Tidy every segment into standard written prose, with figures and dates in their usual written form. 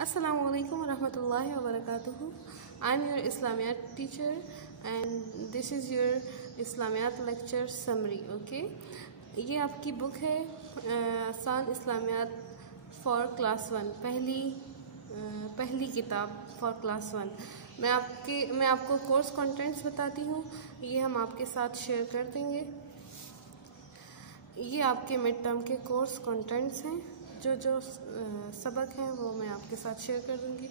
Assalamu alaikum warahmatullahi wabarakatuh. I'm your Islamiyat teacher and this is your Islamiyat lecture summary. Okay, ये आपकी book है आसान इस्लामियात for class 1, पहली किताब for class 1। मैं आपको कोर्स कंटेंट्स बताती हूँ, ये हम आपके साथ शेयर कर देंगे। ये आपके मिड टर्म के कोर्स कंटेंट्स हैं, जो सबक हैं वो मैं आपके साथ शेयर कर दूंगी।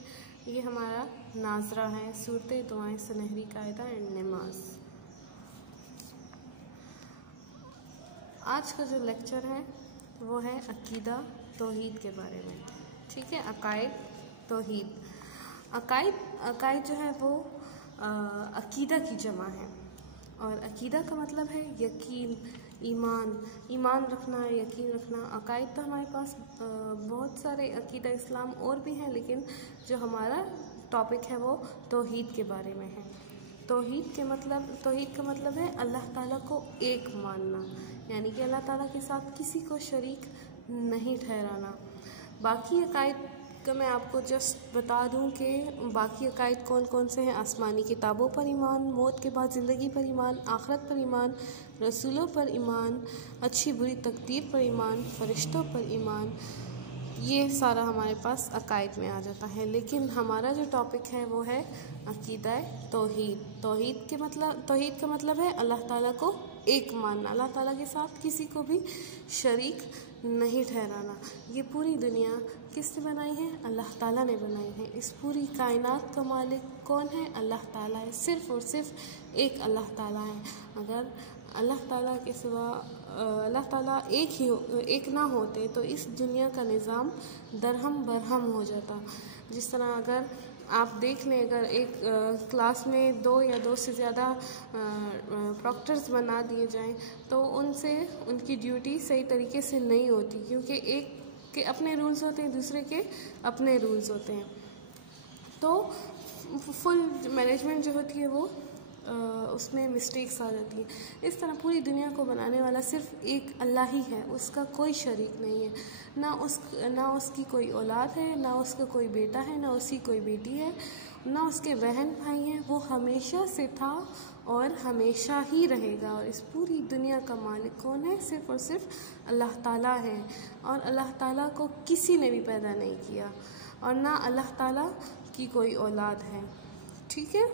ये हमारा नाजरा है, सूरतें, दुआएं, सुनहरी कायदा एंड नमाज। आज का जो लेक्चर है वो है अकीदा तौहीद के बारे में। ठीक है, अकायद तौहीद। अकायद जो है वो अकीदा की जमा है, और अकीदा का मतलब है यकीन, ईमान रखना है, यकीन रखना। अकायद तो हमारे पास बहुत सारे अकीदा इस्लाम और भी हैं, लेकिन जो हमारा टॉपिक है वो तौहीद के बारे में है। तौहीद का मतलब है अल्लाह ताला को एक मानना, यानी कि अल्लाह ताला के साथ किसी को शरीक नहीं ठहराना। बाकी अकायद का मैं आपको जस्ट बता दूं कि बाकी अकायद कौन कौन से हैं। आसमानी किताबों पर ईमान, मौत के बाद ज़िंदगी पर ईमान, आखिरत पर ईमान, रसूलों पर ईमान, अच्छी बुरी तकदीर पर ईमान, फरिश्तों पर ईमान, ये सारा हमारे पास अकायद में आ जाता है। लेकिन हमारा जो टॉपिक है वो है अकीदा तौहीद। तौहीद का मतलब है अल्लाह ताला को एक मानना, अल्लाह ताला के साथ किसी को भी शरीक नहीं ठहराना। ये पूरी दुनिया किसने बनाई है? अल्लाह ताला ने बनाई है। इस पूरी कायनात का मालिक कौन है? अल्लाह ताला है। सिर्फ़ और सिर्फ एक अल्लाह ताला है। अगर अल्लाह ताला के सिवा अल्लाह ताला एक ना होते तो इस दुनिया का निज़ाम दरहम बरहम हो जाता। जिस तरह अगर आप देख लें, अगर एक क्लास में 2 या 2 से ज़्यादा प्रॉक्टर्स बना दिए जाएं तो उनसे उनकी ड्यूटी सही तरीके से नहीं होती, क्योंकि एक के अपने रूल्स होते हैं, दूसरे के अपने रूल्स होते हैं। तो फुल मैनेजमेंट जो होती है वो उसमें मिस्टेक्स आ जाती हैं। इस तरह पूरी दुनिया को बनाने वाला सिर्फ एक अल्लाह ही है, उसका कोई शरीक नहीं है। ना उसकी कोई औलाद है, ना उसका कोई बेटा है, ना उसकी कोई बेटी है, ना उसके बहन भाई हैं। वो हमेशा से था और हमेशा ही रहेगा। और इस पूरी दुनिया का मालिक कौन है? सिर्फ़ और सिर्फ अल्लाह ताला है। और अल्लाह ताला को किसी ने भी पैदा नहीं किया, और ना अल्लाह ताला की कोई औलाद है। ठीक है,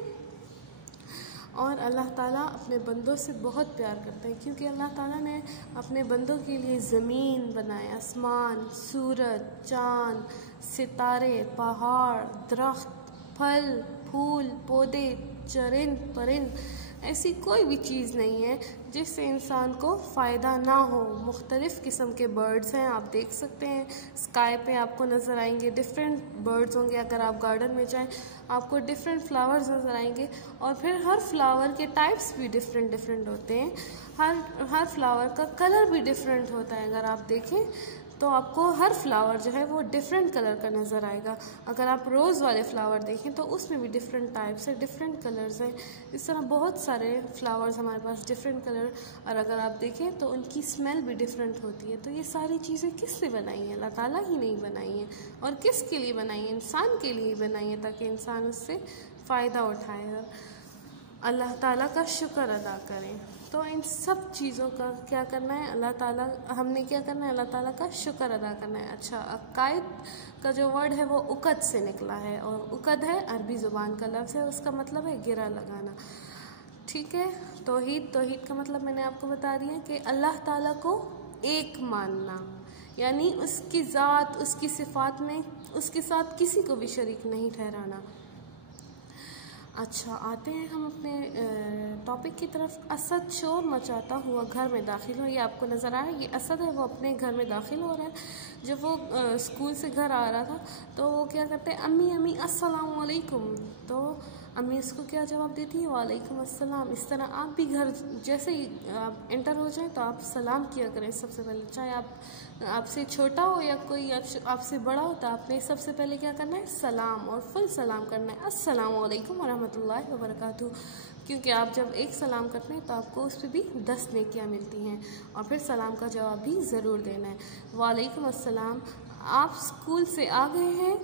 और अल्लाह ताला अपने बंदों से बहुत प्यार करते हैं, क्योंकि अल्लाह ताला ने अपने बंदों के लिए ज़मीन बनाए, आसमान, सूरज, चाँद, सितारे, पहाड़, दरख्त, फल फूल, पौधे, चरिंद परिंद, ऐसी कोई भी चीज़ नहीं है जिससे इंसान को फ़ायदा ना हो। मुख्तलिफ़ किस्म के बर्ड्स हैं, आप देख सकते हैं स्काई पे आपको नज़र आएंगे, डिफरेंट बर्ड्स होंगे। अगर आप गार्डन में जाएं आपको डिफरेंट फ्लावर्स नज़र आएंगे, और फिर हर फ्लावर के टाइप्स भी डिफरेंट होते हैं। हर फ्लावर का कलर भी डिफरेंट होता है। अगर आप देखें तो आपको हर फ्लावर जो है वो डिफरेंट कलर का नज़र आएगा। अगर आप रोज़ वाले फ्लावर देखें तो उसमें भी डिफरेंट टाइप्स हैं, डिफरेंट कलर्स हैं। इस तरह बहुत सारे फ्लावर्स हमारे पास डिफरेंट कलर, और अगर आप देखें तो उनकी स्मेल भी डिफरेंट होती है। तो ये सारी चीज़ें किसने बनाई हैं? अल्लाह ताला ही नहीं बनाई हैं। और किसके लिए बनाई हैं? इंसान के लिए बनाई हैं, ताकि इंसान उससे फ़ायदा उठाए और अल्लाह ताला का शुक्र अदा करें। तो इन सब चीज़ों का क्या करना है? हमने क्या करना है? अल्लाह ताला का शुक्र अदा करना है। अच्छा, अकायद का जो वर्ड है वो उकद से निकला है, और उकद है अरबी ज़ुबान का लफ्ज़ है, उसका मतलब है गिरा लगाना। ठीक है, तौहीद का मतलब मैंने आपको बता दिया कि अल्लाह ताला को एक मानना, यानी उसकी ज़ात, उसकी सिफ़ात में उसके साथ किसी को भी शरीक नहीं ठहराना। अच्छा, आते हैं हम अपने टॉपिक की तरफ। असद शोर मचाता हुआ घर में दाखिल हो। ये आपको नज़र आ रहा है, ये असद है, वो अपने घर में दाखिल हो रहा है। जब वो स्कूल से घर आ रहा था तो वो क्या करते हैं? अम्मी अस्सलाम वालेकुम। तो अम्मी उसको क्या जवाब देती है? वालेकुम अस्सलाम। इस तरह आप भी घर जैसे ही आप एंटर हो जाए तो आप सलाम किया करें सबसे पहले, चाहे आपसे छोटा हो या कोई आपसे बड़ा हो, तो आपने सबसे पहले क्या करना है? सलाम, और फुल सलाम करना है, अस्सलामु अलैकुम वरहमतुल्लाहि वबरकातुहू। क्योंकि आप जब एक सलाम करते हैं तो आपको उस पर भी 10 नेकियां मिलती हैं। और फिर सलाम का जवाब भी ज़रूर देना है, वालेकुम अस्सलाम। आप स्कूल से आ गए हैं,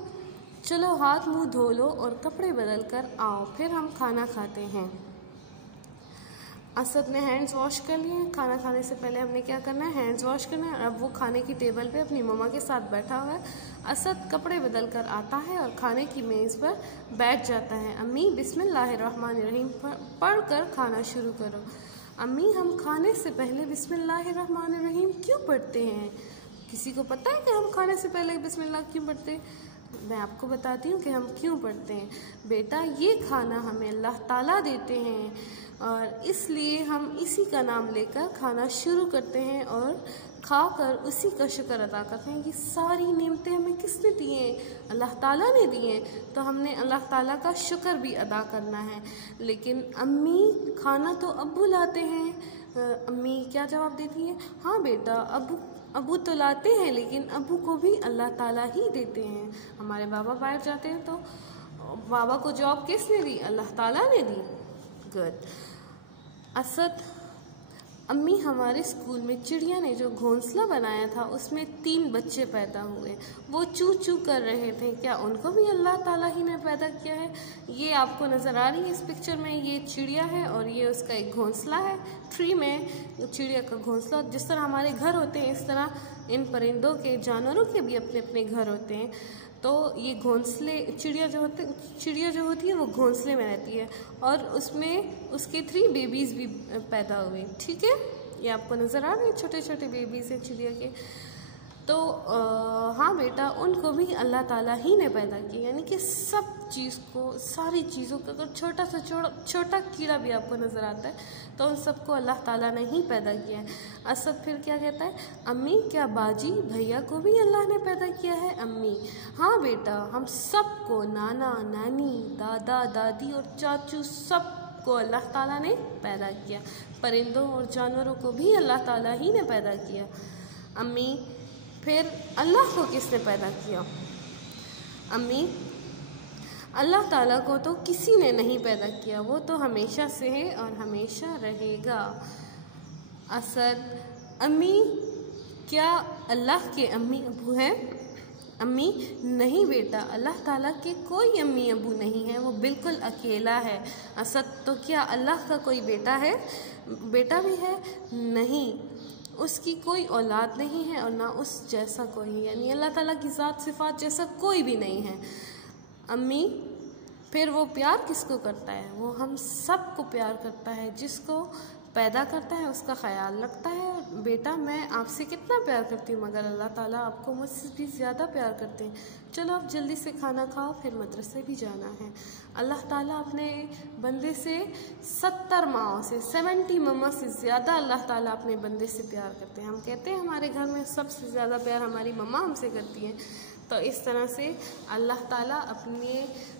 चलो हाथ मुंह धो लो और कपड़े बदल कर आओ, फिर हम खाना खाते हैं। असद ने हैंड्स वॉश कर लिए। खाना खाने से पहले हमने क्या करना है, हैंड्स वॉश करना है। अब वो खाने की टेबल पे अपनी मम्मा के साथ बैठा हुआ है। असद कपड़े बदल कर आता है और खाने की मेज़ पर बैठ जाता है। अम्मी बिस्मिल्लाहिर्रहमानिर्रहीम पढ़ कर खाना शुरू करो। अम्मी, हम खाने से पहले बिस्मिल्लाहिर्रहमानिर्रहीम क्यों पढ़ते हैं? किसी को पता है कि हम खाने से पहले बिस्मिल्लाह क्यों पढ़ते हैं? मैं आपको बताती हूँ कि हम क्यों पढ़ते हैं। बेटा, ये खाना हमें अल्लाह ताला देते हैं और इसलिए हम इसी का नाम लेकर खाना शुरू करते हैं और खाकर उसी का शुक्र अदा करते हैं कि सारी नेमतें हमें किसने दी हैं, अल्लाह ताला ने दी हैं, तो हमने अल्लाह ताला का शुक्र भी अदा करना है। लेकिन अम्मी खाना तो अब्बू लाते हैं। अम्मी क्या जवाब देती है, हाँ बेटा, अबू तो लाते हैं, लेकिन अबू को भी अल्लाह ताला ही देते हैं। हमारे बाबा बाहर जाते हैं तो बाबा को जॉब किसने दी, अल्लाह ताला ने दी। गुड। असद, अम्मी, हमारे स्कूल में चिड़िया ने जो घोंसला बनाया था उसमें 3 बच्चे पैदा हुए। वो चू चू कर रहे थे, क्या उनको भी अल्लाह ताला ही ने पैदा किया है? ये आपको नज़र आ रही है इस पिक्चर में, ये चिड़िया है और ये उसका एक घोंसला है। ट्री में चिड़िया का घोंसला, जिस तरह हमारे घर होते हैं इस तरह इन परिंदों के, जानवरों के भी अपने अपने घर होते हैं। तो ये घोंसले, चिड़िया जो होती है वो घोंसले में रहती है और उसमें उसके 3 बेबीज़ भी पैदा हुए। ठीक है, ये आपको नज़र आ रहे हैं, छोटे छोटे बेबीज़ हैं चिड़िया के। तो हाँ बेटा, उनको भी अल्लाह ताला ही ने पैदा किया। यानी कि सब चीज़ को, सारी चीज़ों का अगर छोटा सा छोटा कीड़ा भी आपको नज़र आता है तो उन सबको अल्लाह ताला ने ही पैदा किया है। असद फिर क्या कहता है, अम्मी, क्या बाजी भैया को भी अल्लाह ने पैदा किया है? अम्मी, हाँ बेटा, हम सबको, नाना नानी, दादा दादी और चाचू, सबको अल्लाह ताला ने पैदा किया। परिंदों और जानवरों को भी अल्लाह ताला ही ने पैदा किया। अम्मी, फिर अल्लाह को किसने पैदा किया? अम्मी, अल्लाह ताला को तो किसी ने नहीं पैदा किया, वो तो हमेशा से है और हमेशा रहेगा। असद, अम्मी, क्या अल्लाह के अम्मी अबू हैं? अम्मी, नहीं बेटा, अल्लाह ताला के कोई अम्मी अबू नहीं है, वो बिल्कुल अकेला है। असद, तो क्या अल्लाह का कोई बेटा है? बेटा भी है? नहीं, उसकी कोई औलाद नहीं है और ना उस जैसा कोई, यानी अल्लाह ताला की ज़ात सिफ़ात जैसा कोई भी नहीं है। अम्मी, फिर वो प्यार किसको करता है? वो हम सब को प्यार करता है, जिसको पैदा करता है उसका ख्याल रखता है। बेटा, मैं आपसे कितना प्यार करती हूँ, मगर अल्लाह ताला आपको मुझसे भी ज़्यादा प्यार करते हैं। चलो अब जल्दी से खाना खाओ, फिर मदरसे भी जाना है। अल्लाह ताला अपने बंदे से 70 माओं से, 70 मम्मा से ज़्यादा अल्लाह ताला अपने बंदे से प्यार करते हैं। हम कहते हैं हमारे घर में सबसे ज़्यादा प्यार हमारी मम्मा हमसे करती हैं, तो इस तरह से अल्लाह ताला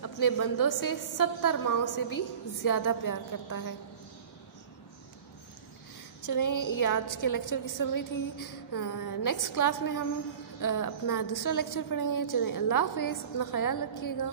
अपने बंदों से 70 माओं से भी ज़्यादा प्यार करता है। चलें, ये आज के लेक्चर की समरी थी। नेक्स्ट क्लास में हम अपना दूसरा लेक्चर पढ़ेंगे। चलें, अल्लाह हाफ़िज़, अपना ख्याल रखिएगा।